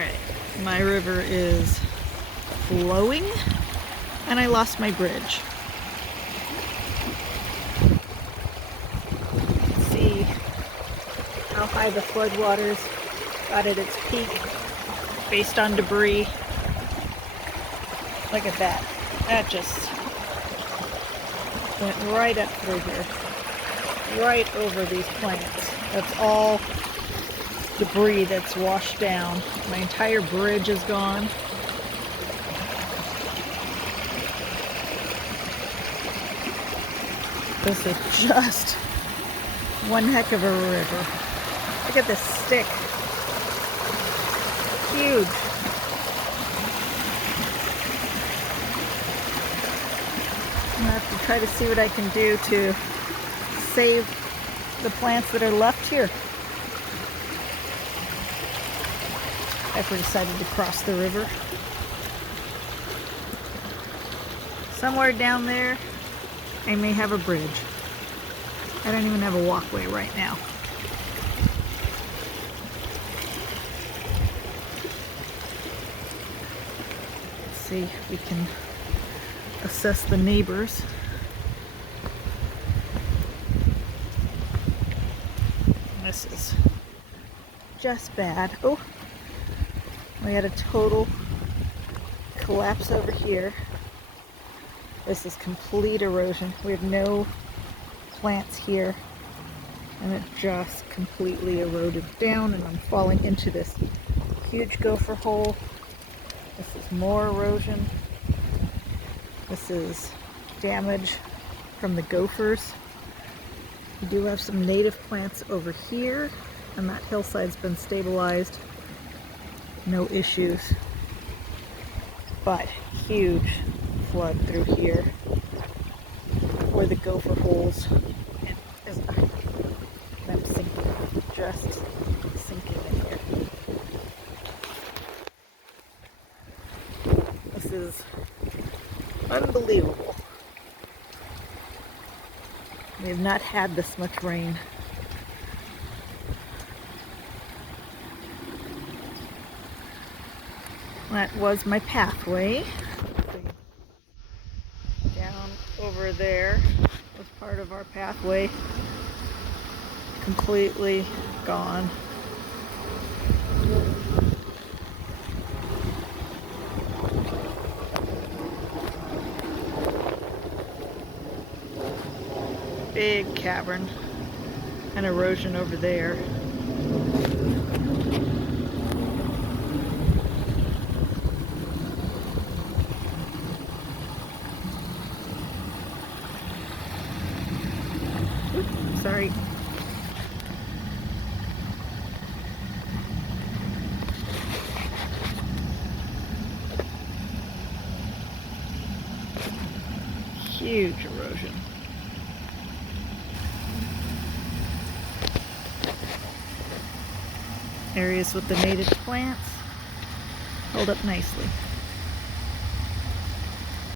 Alright, my river is flowing and I lost my bridge. Let's see how high the floodwaters got at its peak based on debris. Look at that. That just went right up through here. Right over these plants. That's all debris that's washed down. My entire bridge is gone. This is just one heck of a river. Look at this stick. Huge. I'm gonna have to try to see what I can do to save the plants that are left here. After I decided to cross the river. Somewhere down there, I may have a bridge. I don't even have a walkway right now. Let's see if we can assess the neighbors. This is just bad. Oh, we had a total collapse over here. This is complete erosion. We have no plants here, and it just completely eroded down, and I'm falling into this huge gopher hole. This is more erosion. This is damage from the gophers. We do have some native plants over here, and that hillside's been stabilized. No issues. But huge flood through here where the gopher holes I'm sinking, just sinking in here. This is unbelievable. We have not had this much rain. That was my pathway. Down over there was part of our pathway. Completely gone. Big cavern and erosion over there. Oops, sorry. Huge erosion. Areas with the native plants hold up nicely.